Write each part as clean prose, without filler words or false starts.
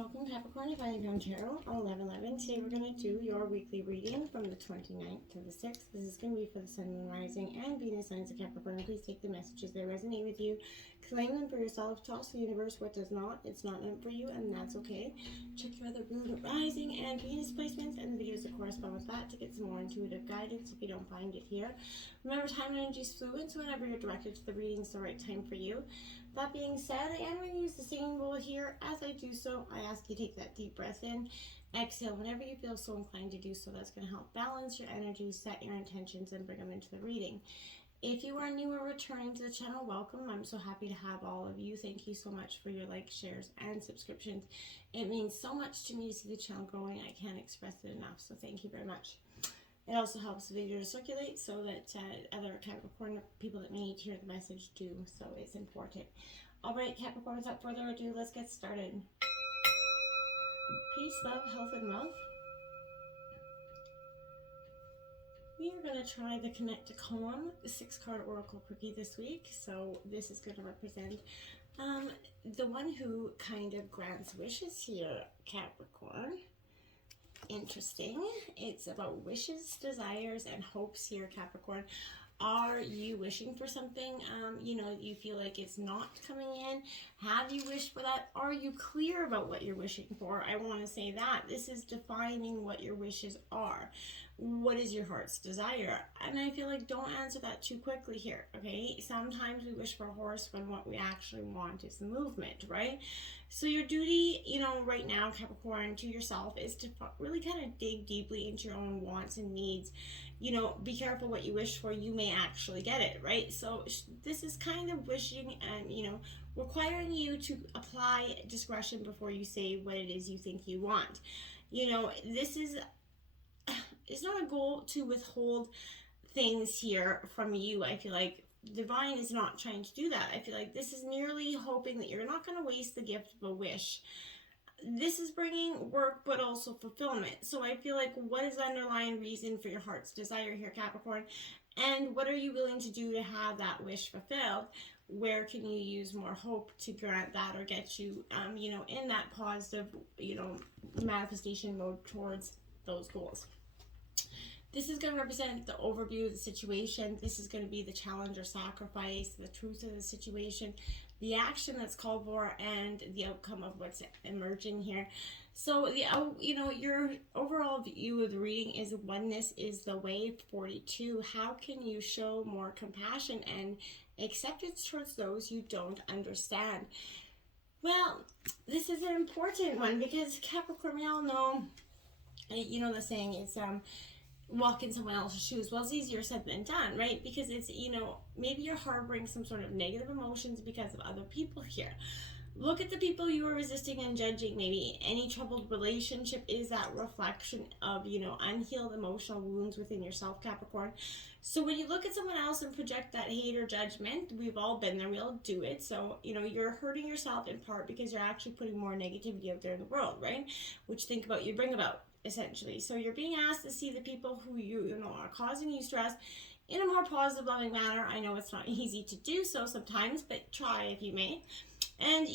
Welcome Capricorn, if I am Tarot, 11/11. Today we're going to do your weekly reading from the 29th to the 6th. This is going to be for the Sun, Moon, Rising, and Venus signs of Capricorn. Please take the messages that resonate with you. Claim them for yourself. Toss the universe what does not. It's not meant for you, and that's okay. Check your other Moon, Rising, and Venus placements and the videos that correspond with that to get some more intuitive guidance if you don't find it here. Remember, time and energy is fluid, so whenever you're directed to the reading, it's the right time for you. That being said, I am going to use the singing bowl here. As I do so, I ask you to take that deep breath in, exhale whenever you feel so inclined to do so. That's going to help balance your energy, set your intentions, and bring them into the reading. If you are new or returning to the channel, welcome. I'm so happy to have all of you. Thank you so much for your likes, shares, and subscriptions. It means so much to me to see the channel growing. I can't express it enough, so thank you very much. It also helps the video to circulate so that other Capricorn people that may need to hear the message do, so it's important. All right, Capricorn, without further ado, let's get started. Peace, love, health, and wealth. We are going to try the Connect to Calm, the 6-card Oracle Quickie this week. So this is going to represent the one who kind of grants wishes here, Capricorn. Interesting. It's about wishes, desires, and hopes here, Capricorn. Are you wishing for something, you feel like it's not coming in? Have you wished for that? Are you clear about what you're wishing for? I want to say that. This is defining what your wishes are. What is your heart's desire? And I feel like don't answer that too quickly here, okay? Sometimes we wish for a horse when what we actually want is the movement, right? So your duty, right now, Capricorn, to yourself is to really kind of dig deeply into your own wants and needs. Be careful what you wish for. You may actually get it, right? So this is kind of wishing and, requiring you to apply discretion before you say what it is you think you want. This is, it's not a goal to withhold things here from you. I feel like Divine is not trying to do that. I feel like this is merely hoping that you're not going to waste the gift of a wish. This is bringing work, but also fulfillment. So I feel like, what is the underlying reason for your heart's desire here, Capricorn? And what are you willing to do to have that wish fulfilled? Where can you use more hope to grant that or get you, in that positive, manifestation mode towards those goals? This is going to represent the overview of the situation. This is going to be the challenge or sacrifice, the truth of the situation, the action that's called for, and the outcome of what's emerging here. So, your overall view of the reading is oneness is the way, 42. How can you show more compassion and acceptance towards those you don't understand? Well, this is an important one because Capricorn, we all know, the saying is, walk in someone else's shoes. Well, it's easier said than done, right? Because it's, maybe you're harboring some sort of negative emotions because of other people here. Look at the people you are resisting and judging. Maybe any troubled relationship is that reflection of, unhealed emotional wounds within yourself, Capricorn. So when you look at someone else and project that hate or judgment, we've all been there, we all do it. So, you're hurting yourself in part because you're actually putting more negativity out there in the world, right? Which think about you bring about, essentially. So you're being asked to see the people who are causing you stress in a more positive, loving manner. I know it's not easy to do so sometimes, but try if you may. And,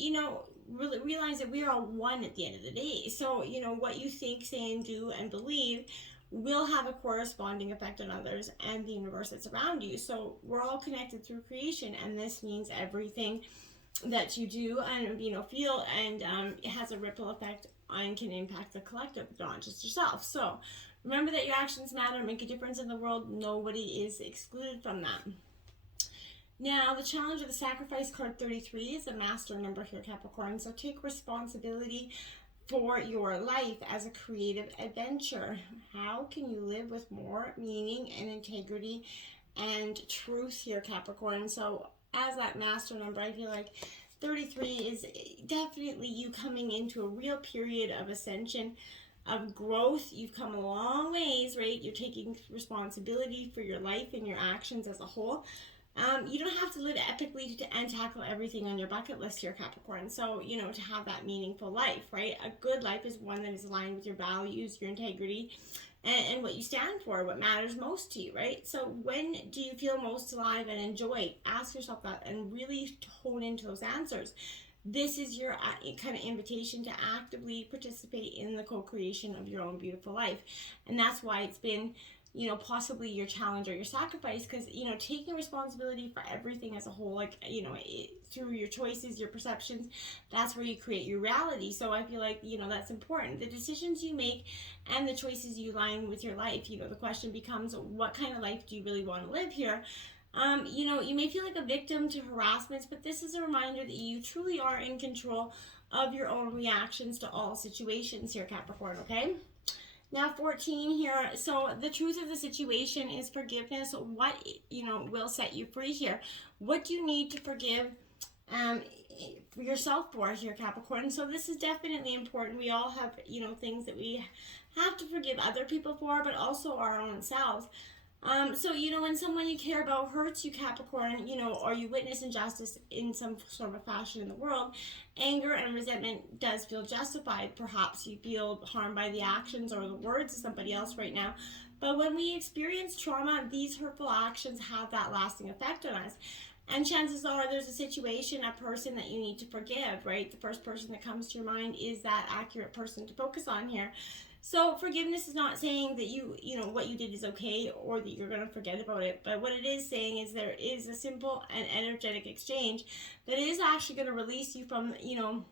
really realize that we are all one at the end of the day. So, what you think, say, and do and believe will have a corresponding effect on others and the universe that's around you. So we're all connected through creation, and this means everything that you do and, feel and it has a ripple effect and can impact the collective, not just yourself. So remember that your actions matter, make a difference in the world. Nobody is excluded from that. Now, the challenge of the sacrifice card 33 is a master number here, Capricorn. So take responsibility for your life as a creative adventure. How can you live with more meaning and integrity and truth here, Capricorn? So as that master number, I feel like 33 is definitely you coming into a real period of ascension, of growth. You've come a long ways, right? You're taking responsibility for your life and your actions as a whole. You don't have to live epically and tackle everything on your bucket list here, Capricorn. So, to have that meaningful life, right? A good life is one that is aligned with your values, your integrity, and what you stand for, what matters most to you, right? So when do you feel most alive and enjoy? Ask yourself that and really hone into those answers. this is your kind of invitation to actively participate in the co-creation of your own beautiful life. And that's why it's been, you know, possibly your challenge or your sacrifice, because, you know, taking responsibility for everything as a whole, like, you know, through your choices, your perceptions, that's where you create your reality. So I feel like, you know, that's important. The decisions you make and the choices you align with your life, you know, the question becomes, what kind of life do you really want to live here? You know, you may feel like a victim to harassments, but this is a reminder that you truly are in control of your own reactions to all situations here, Capricorn, okay? Now 14 here, so the truth of the situation is forgiveness. What, you know, will set you free here? What do you need to forgive yourself for here, Capricorn? So this is definitely important. We all have, you know, things that we have to forgive other people for, but also our own selves. So, you know, when someone you care about hurts you, Capricorn, you know, or you witness injustice in some sort of fashion in the world, anger and resentment does feel justified. Perhaps you feel harmed by the actions or the words of somebody else right now. But when we experience trauma, these hurtful actions have that lasting effect on us. And chances are there's a situation, a person that you need to forgive, right? The first person that comes to your mind is that accurate person to focus on here. So forgiveness is not saying that you know, what you did is okay or that you're going to forget about it. But what it is saying is there is a simple and energetic exchange that is actually going to release you from, you know,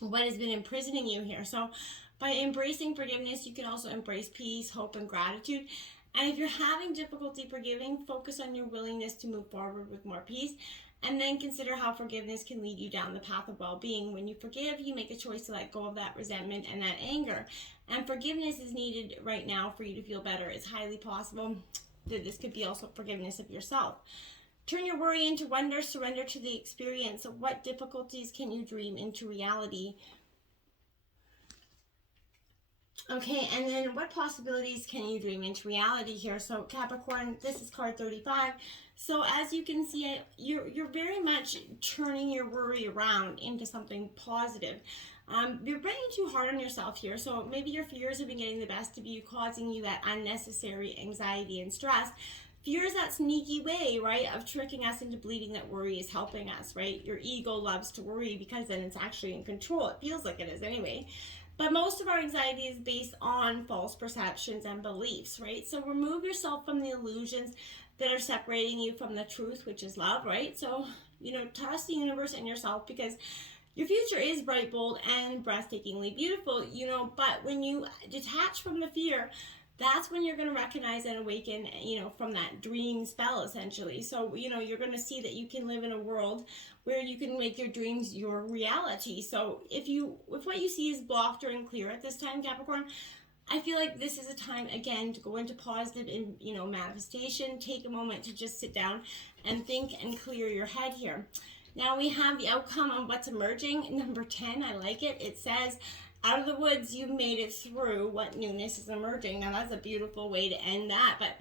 what has been imprisoning you here. So by embracing forgiveness, you can also embrace peace, hope, and gratitude. And if you're having difficulty forgiving, focus on your willingness to move forward with more peace. And then consider how forgiveness can lead you down the path of well-being. When you forgive, you make a choice to let go of that resentment and that anger. And forgiveness is needed right now for you to feel better. It's highly possible that this could be also forgiveness of yourself. Turn your worry into wonder, surrender to the experience. What difficulties can you dream into reality? Okay, and then what possibilities can you dream into reality here? So Capricorn, this is card 35. So as you can see, you're very much turning your worry around into something positive. You're being too hard on yourself here. So maybe your fears have been getting the best of you, causing you that unnecessary anxiety and stress. Fear is that sneaky way, right, of tricking us into believing that worry is helping us, right? Your ego loves to worry because then it's actually in control. It feels like it is anyway. But most of our anxiety is based on false perceptions and beliefs, right? So remove yourself from the illusions that are separating you from the truth, which is love, right? So, you know, trust the universe and yourself, because your future is bright, bold, and breathtakingly beautiful, you know, but when you detach from the fear, that's when you're going to recognize and awaken, you know, from that dream spell, essentially. So, you know, you're going to see that you can live in a world where you can make your dreams your reality. So if what you see is blocked or unclear at this time, Capricorn, I feel like this is a time, again, to go into positive, you know, manifestation. Take a moment to just sit down and think and clear your head here. Now we have the outcome of what's emerging. Number 10, I like it. It says, out of the woods, you've made it through. What newness is emerging? Now that's a beautiful way to end that. But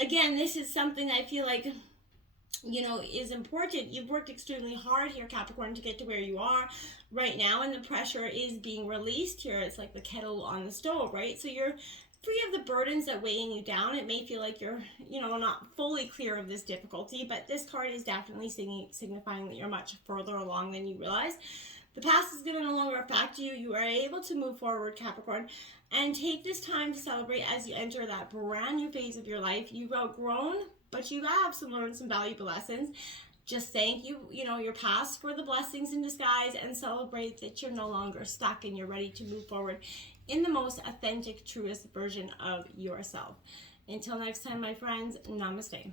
again, this is something I feel like, you know, is important. You've worked extremely hard here, Capricorn, to get to where you are right now, and the pressure is being released here. It's like the kettle on the stove, right? So you're free of the burdens that weighing you down. It may feel like you're, you know, not fully clear of this difficulty, but this card is definitely signifying that you're much further along than you realize. The past is going to no longer affect you. You are able to move forward, Capricorn, and take this time to celebrate as you enter that brand new phase of your life. You've outgrown, but you have learned some valuable lessons. Just thank you know, your past for the blessings in disguise, and celebrate that you're no longer stuck and you're ready to move forward in the most authentic, truest version of yourself. Until next time, my friends, namaste.